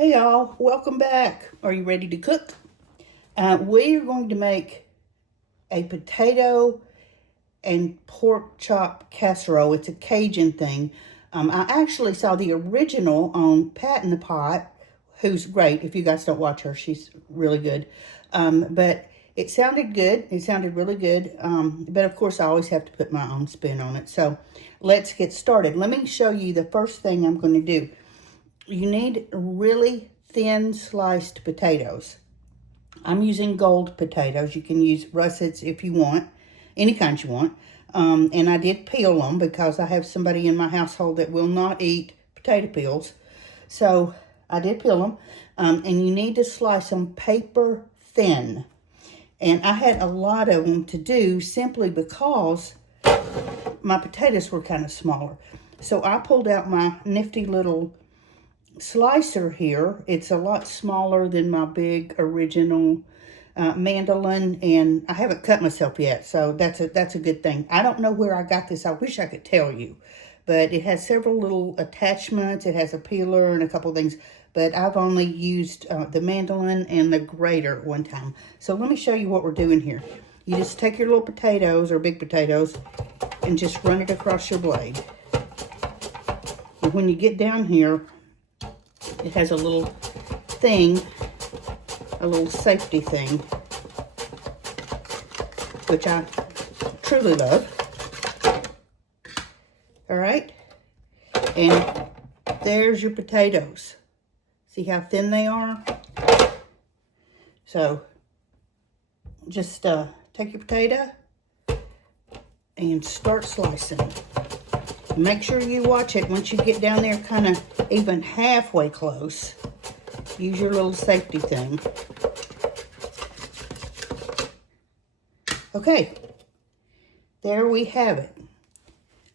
Hey y'all, welcome back. Are you ready to cook? We are going to make a potato and pork chop casserole. It's a Cajun thing. I actually saw the original on Pat in the Pot, who's great. If you guys don't watch her, she's really good. But it sounded good. It sounded really good. But of course, I always have to put my own spin on it. So let's get started. Let me show you the first thing I'm going to do. You need really thin sliced potatoes. I'm using gold potatoes. You can use russets if you want, any kind you want. And I did peel them because I have somebody in my household that will not eat potato peels. So I did peel them. And you need to slice them paper thin. And I had a lot of them to do simply because my potatoes were kind of smaller. So I pulled out my nifty little slicer here. It's a lot smaller than my big original mandolin, and I haven't cut myself yet, so that's a good thing. I don't know where I got this. I wish I could tell you, but it has several little attachments. It has a peeler and a couple things, but I've only used the mandolin and the grater one time. So let me show you what we're doing here. You just take your little potatoes or big potatoes and just run it across your blade. And when you get down here, it has a little thing, a little safety thing, which I truly love. All right, and there's your potatoes. See how thin they are? So just take your potato and start slicing. Make sure you watch it. Once you get down there kind of even halfway close, use your little safety thing. Okay, there we have it.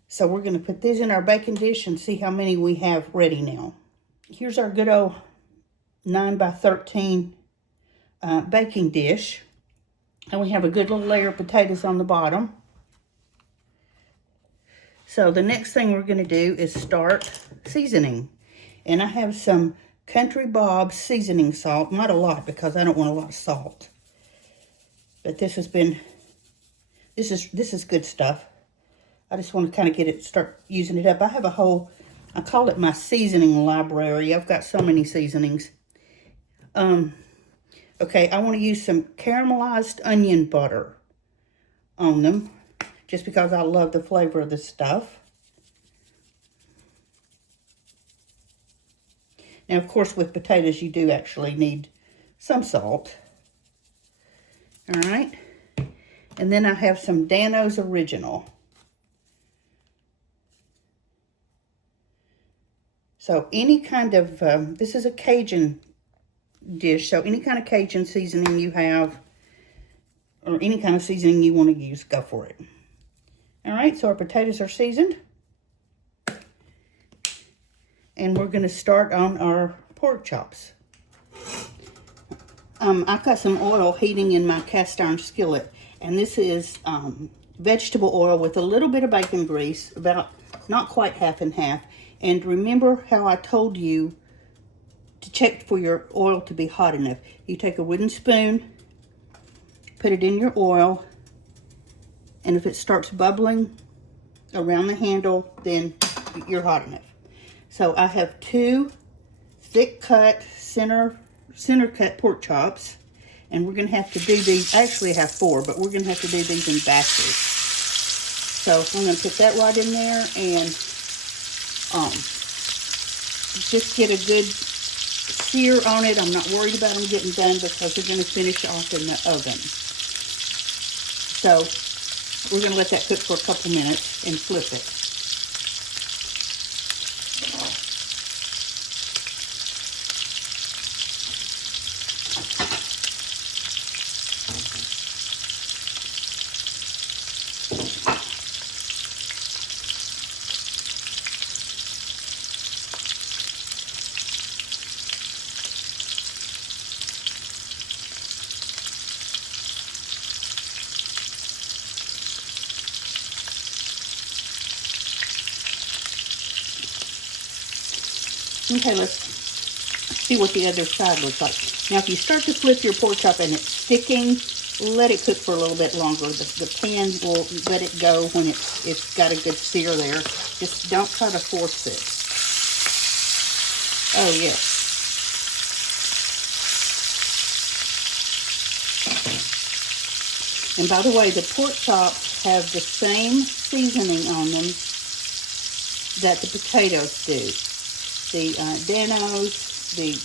So we're going to put these in our baking dish and see how many we have ready now. Here's our good old 9x13 baking dish. And we have a good little layer of potatoes on the bottom. So the next thing we're going to do is start seasoning. And I have some Country Bob seasoning salt. Not a lot because I don't want a lot of salt. But this is good stuff. I just want to kind of start using it up. I have a whole, I call it my seasoning library. I've got so many seasonings. Okay, I want to use some caramelized onion butter on them, just because I love the flavor of this stuff. Now, of course, with potatoes, you do actually need some salt. All right. And then I have some Dano's Original. So any kind of, this is a Cajun dish, so any kind of Cajun seasoning you have, or any kind of seasoning you want to use, go for it. All right, so our potatoes are seasoned. And we're going to start on our pork chops. I've got some oil heating in my cast iron skillet. And this is vegetable oil with a little bit of bacon grease, about not quite half and half. And remember how I told you to check for your oil to be hot enough. You take a wooden spoon, put it in your oil, and if it starts bubbling around the handle, then you're hot enough. So I have 2 thick cut, center cut pork chops. And we're going to have to do these, actually I have 4, but we're going to have to do these in batches. So I'm going to put that right in there and just get a good sear on it. I'm not worried about them getting done because we're going to finish off in the oven. So we're going to let that cook for a couple minutes and flip it. Okay, let's see what the other side looks like. Now, if you start to flip your pork chop and it's sticking, let it cook for a little bit longer. The pan will let it go when it's got a good sear there. Just don't try to force it. Oh, yes. And by the way, the pork chops have the same seasoning on them that the potatoes do. The Danos, the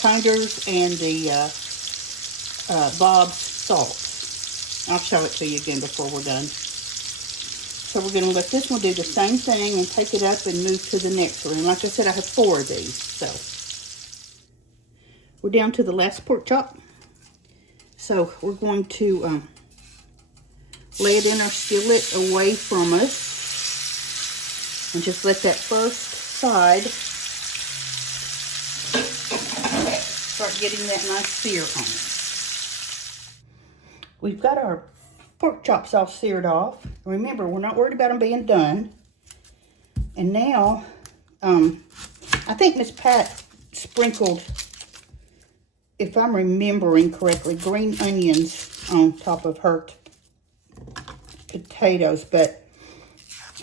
Kinders, and the Bob's salt. I'll show it to you again before we're done. So we're going to let this one do the same thing and take it up and move to the next one. And like I said, I have 4 of these. So we're down to the last pork chop. So we're going to lay it in our skillet away from us. And just let that first side start getting that nice sear on it. We've got our pork chops all seared off. Remember, we're not worried about them being done. And now, I think Miss Pat sprinkled, if I'm remembering correctly, green onions on top of her potatoes, but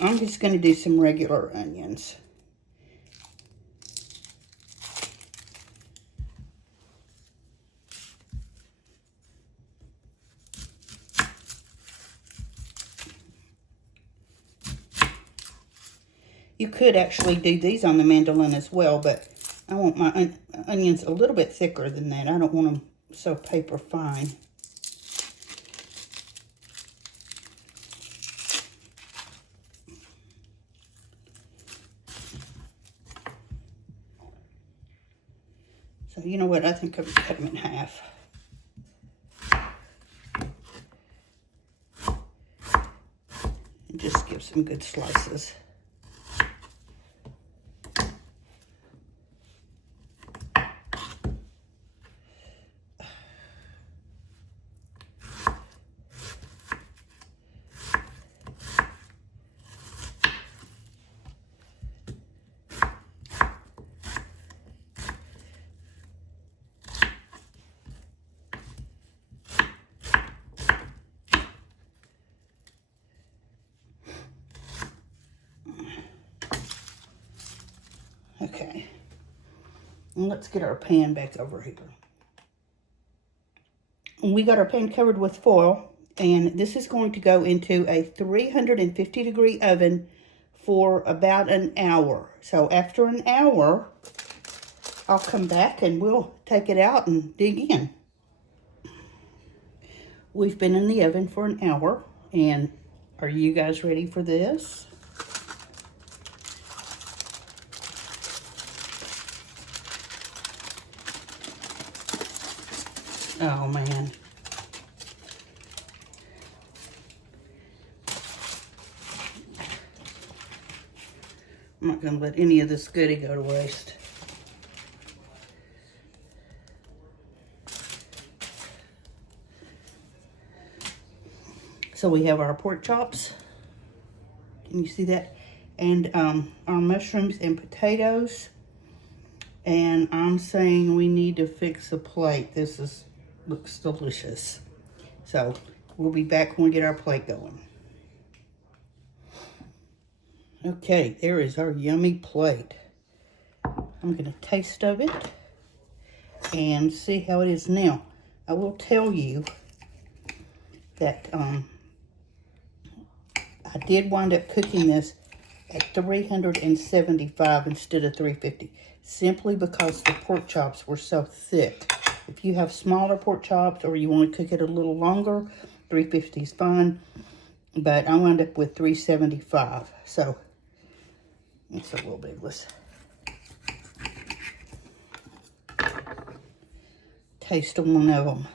I'm just going to do some regular onions. You could actually do these on the mandolin as well, but I want my onions a little bit thicker than that. I don't want them so paper fine. So you know what? I think I'm going to cut them in half. And just give some good slices. Okay, and let's get our pan back over here. And we got our pan covered with foil, and this is going to go into a 350-degree oven for about an hour. So after an hour, I'll come back and we'll take it out and dig in. We've been in the oven for an hour, and are you guys ready for this? Oh, man. I'm not going to let any of this goodie go to waste. So we have our pork chops. Can you see that? And our mushrooms and potatoes. And I'm saying we need to fix a plate. This looks delicious. So we'll be back when we get our plate going. Okay, there is our yummy plate. I'm going to taste of it and see how it is. Now, I will tell you that I did wind up cooking this at 375 instead of 350, simply because the pork chops were so thick. If you have smaller pork chops or you want to cook it a little longer, 350 is fine, but I wound up with 375, so it's a little big. Let's taste one of them.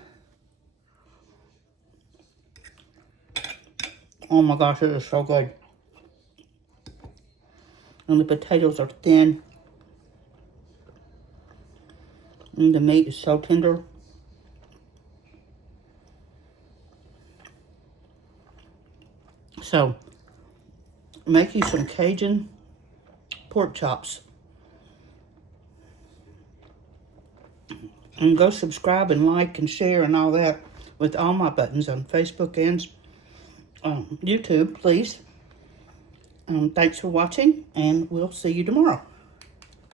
Oh my gosh, it is so good. And the potatoes are thin. And the meat is so tender. So, make you some Cajun pork chops And go subscribe and like and share and all that with all my buttons on Facebook and YouTube, please. Thanks for watching, and we'll see you tomorrow.